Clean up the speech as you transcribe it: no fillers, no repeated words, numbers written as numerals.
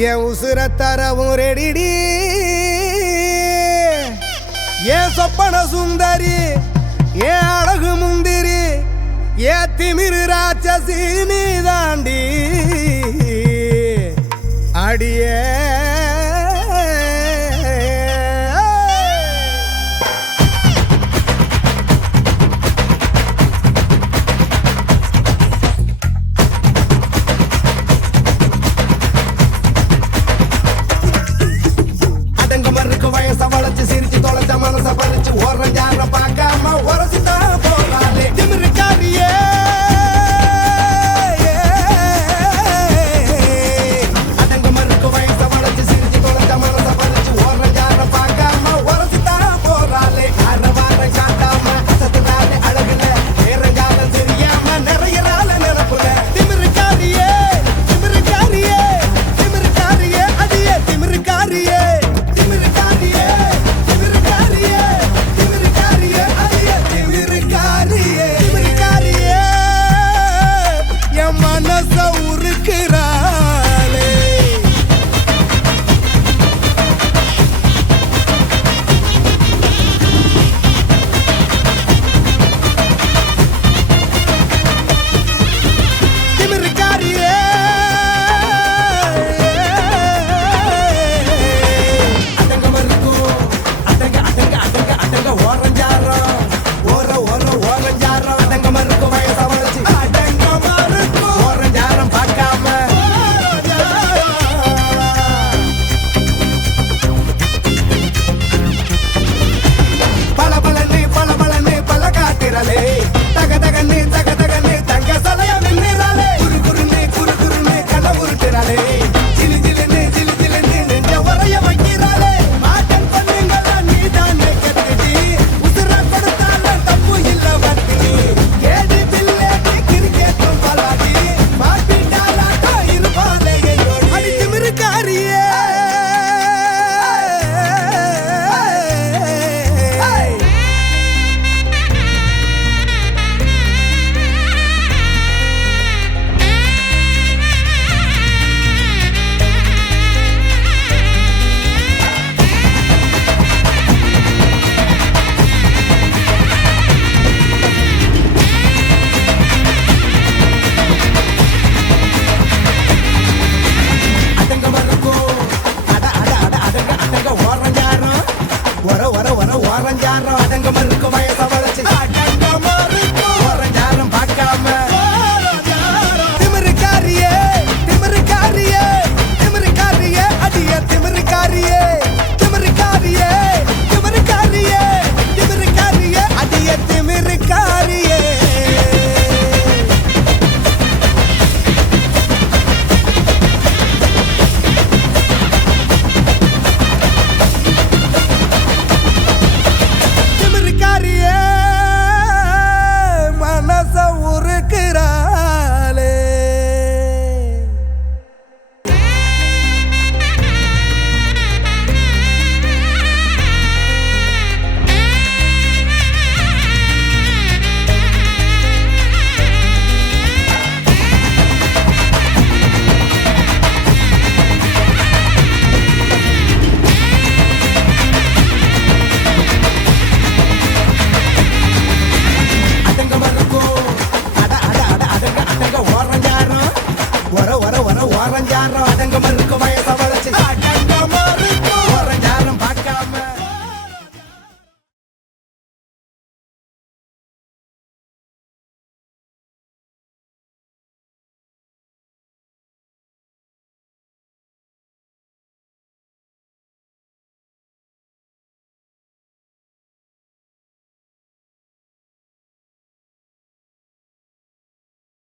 என் உசுர தரவும் ரெடிடி என் சொப்பன சுந்தரி என் அழகு முந்திரி என் திமிரு ராட்சசி நீ தாண்டி அடியே சிரிச்சு தொலைச்ச மனச பறிச்சு ஓரம் யார பார்க்காம உரசிதான் போறாளே திமிருக்காரியே அடங்க மறுக்கு வயச வளைச்சு சிரிச்சு தொலைச்ச மனச பறிச்சு ஓரம் யார பார்க்காம உரசிதான் போறாளே அற வாரம் காட்டாம அசத்துனாலே அழகுல நேரங்காலம் தெரியாம நிறைய நாள நினப்புல திமிருக்காரியே திமிருக்காரியே திமிருக்காரியே அடியே திமிருக்காரியே அடங்க மறுக்கு வயச வளைச்சு ஓரஞ்சாரம் பார்க்காம திமிருக்காரியே திமிருக்காரியே திமிருக்காரியே அடிய திமிருக்காரியே திமிருக்காரியே திமிருக்காரியே திமிருக்காரியே அடிய திமிருக்காரியே ஓரஞ்சாரம் அடங்க மறுக்கு வயச